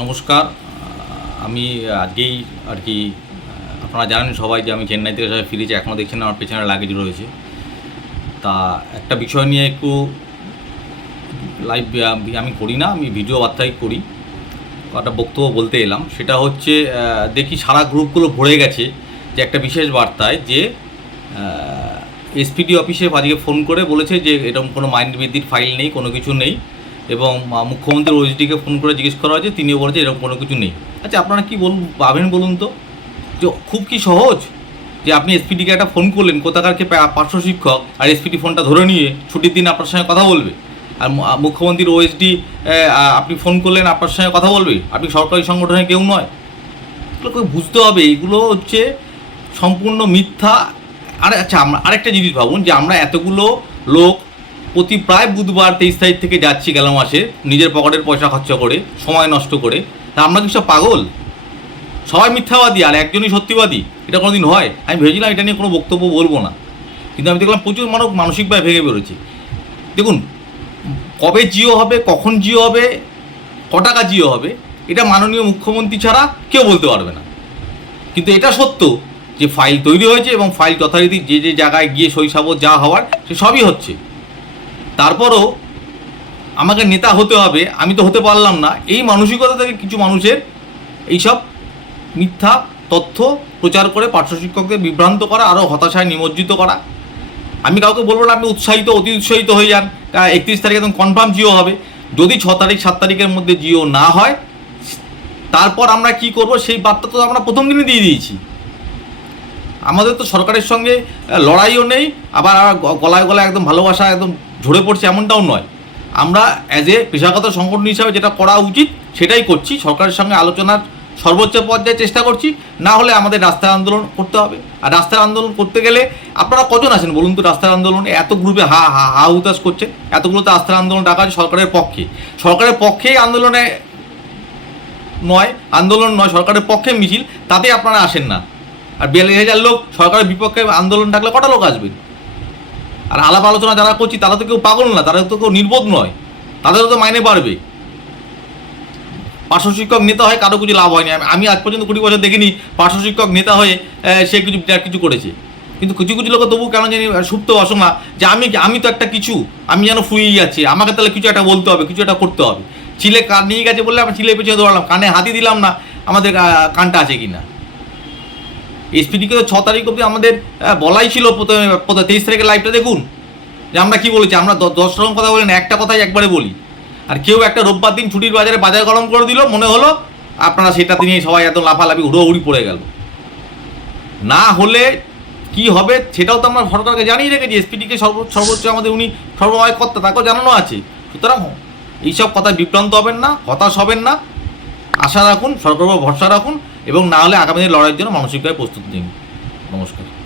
নমস্কার আমি আজকেই আর কি আপনারা জানেন সবাই যে আমি চেন্নাই থেকে সবাই ফিরেছি এখনও দেখছেন আমার পেছনে লাগেজ রয়েছে তা একটা বিষয় নিয়ে একটু লাইভ আমি করি না আমি ভিডিও বার্তাই করি একটা বক্তব্য বলতে এলাম সেটা হচ্ছে দেখি সারা গ্রুপগুলো ভরে গেছে যে একটা বিশেষ বার্তায় যে এসপিডি অফিসে আজকে ফোন করে বলেছে যে এরকম কোনো মাইন্ড বৃদ্ধির ফাইল নেই কোনো কিছু নেই এবং মুখ্যমন্ত্রীর ওইটিকে ফোন করে জিজ্ঞেস করা হয়েছে তিনিও বলেছে এরকম কোনো কিছু নেই আচ্ছা আপনারা কী বলুন পাবেন বলুন তো যে খুব কি সহজ যে আপনি এসপিডিকে একটা ফোন করলেন কোথাকারকে পার্শ্ব শিক্ষক আর এসপিডি ফোনটা ধরে নিয়ে ছুটির দিন আপনার সঙ্গে কথা বলবে আর মুখ্যমন্ত্রীর ওএসডি আপনি ফোন করলেন আপনার সঙ্গে কথা বলবে আপনি সরকারি সংগঠনে কেউ নয় এগুলোকে বুঝতে হবে এগুলো হচ্ছে সম্পূর্ণ মিথ্যা আর আচ্ছা আরেকটা জিনিস ভাবুন যে আমরা এতগুলো লোক প্রতি প্রায় বুধবার তেইশ তারিখ থেকে যাচ্ছি গেলাম মাসে নিজের পকেটের পয়সা খরচা করে সময় নষ্ট করে তা আমরা কি সব পাগল সবাই মিথ্যাবাদী আর একজনই সত্যিবাদী এটা কোনোদিন হয় আমি ভেবেছিলাম এটা নিয়ে কোনো বক্তব্য বলবো না কিন্তু আমি দেখলাম প্রচুর মানুষ মানসিকভাবে ভেঙে বেরোচ্ছে দেখুন কবে জিও হবে কখন জিও হবে ক টাকা জিও হবে এটা মাননীয় মুখ্যমন্ত্রী ছাড়া কেউ বলতে পারবে না কিন্তু এটা সত্য যে ফাইল তৈরি হয়েছে এবং ফাইল যথারীতি যে যে জায়গায় গিয়ে শৈশাব যা হওয়ার সে সবই হচ্ছে তারপরও আমাকে নেতা হতে হবে আমি তো হতে পারলাম না এই মানসিকতা থেকে কিছু মানুষের এইসব মিথ্যা তথ্য প্রচার করে পাঠ্য শিক্ষককে বিভ্রান্ত করা আরও হতাশায় নিমজ্জিত করা আমি কাউকে বলবো না আপনি উৎসাহিত অতি উৎসাহিত হয়ে যান একত্রিশ তারিখ একদম কনফার্ম জিও হবে যদি ছ তারিখ সাত তারিখের মধ্যে জিও না হয় তারপর আমরা কি করব সেই বার্তা তো আমরা প্রথম দিনে দিয়ে দিয়েছি আমাদের তো সরকারের সঙ্গে লড়াইও নেই আবার গলায় গলায় একদম ভালোবাসা একদম ঝরে পড়ছে এমনটাও নয় আমরা অ্যাজ এ পেশাগত সংগঠন হিসাবে যেটা করা উচিত সেটাই করছি সরকারের সঙ্গে আলোচনার সর্বোচ্চ পর্যায়ে চেষ্টা করছি না হলে আমাদের রাস্তায় আন্দোলন করতে হবে আর রাস্তায় আন্দোলন করতে গেলে আপনারা কজন আছেন বলুন তো রাস্তার আন্দোলন এত গ্রুপে হা হা হা হুতাস করছে এতগুলো তো রাস্তার আন্দোলন ডাকা আছে সরকারের পক্ষে সরকারের পক্ষেই আন্দোলনে নয় আন্দোলন নয় সরকারের পক্ষে মিছিল তাতে আপনারা আসেন না আর বিয়াল্লিশ হাজার লোক সরকারের বিপক্ষে আন্দোলন ডাকলে কটা লোক আসবেন আর আলাপ আলোচনা যারা করছি তারা তো কেউ পাগল না তারা তো কেউ নির্বোধ নয় তাদেরও তো মাইনে বাড়বে পার্শ্ব শিক্ষক নেতা হয় কারো কিছু লাভ হয়নি আমি আজ পর্যন্ত কুড়ি বছর দেখিনি পার্শ্ব শিক্ষক নেতা হয়ে সে কিছু কিছু করেছে কিন্তু কিছু কিছু লোক তবু কেন জানি সুপ্ত অসমা যে আমি আমি তো একটা কিছু আমি যেন ফুয়েই যাচ্ছি আমাকে তাহলে কিছু একটা বলতে হবে কিছু একটা করতে হবে চিলে কান নিয়ে গেছে বললে আমি চিলে পেছনে দৌড়ালাম কানে হাতি দিলাম না আমাদের কানটা আছে কি না এসপিডিকে তো ছ তারিখ অব্দি আমাদের হ্যাঁ, বলাই ছিল প্রথমে প্রথমে তেইশ তারিখের লাইভটা দেখুন যে আমরা কি বলেছি আমরা দশ রকম কথা বলি না একটা কথাই একবারে বলি আর কেউ একটা রোববার দিন ছুটির বাজারে বাজার গরম করে দিল মনে হলো আপনারা সেটা নিয়ে সবাই এত লাফালাফি হুড়োহুড়ি পড়ে গেল না হলে কি হবে সেটাও তো আমরা সরকারকে জানিয়ে রেখেছি এসপিডিকে সর্বোচ্চ আমাদের উনি সর্বময় কর্তা তাকেও জানানো আছে সুতরাং এইসব কথায় বিভ্রান্ত হবেন না হতাশ হবেন না আশা রাখুন সরকার ভরসা রাখুন এবং না হলে আগামী দিনের লড়াইয়ের জন্য মানসিকভাবে প্রস্তুত নিন নমস্কার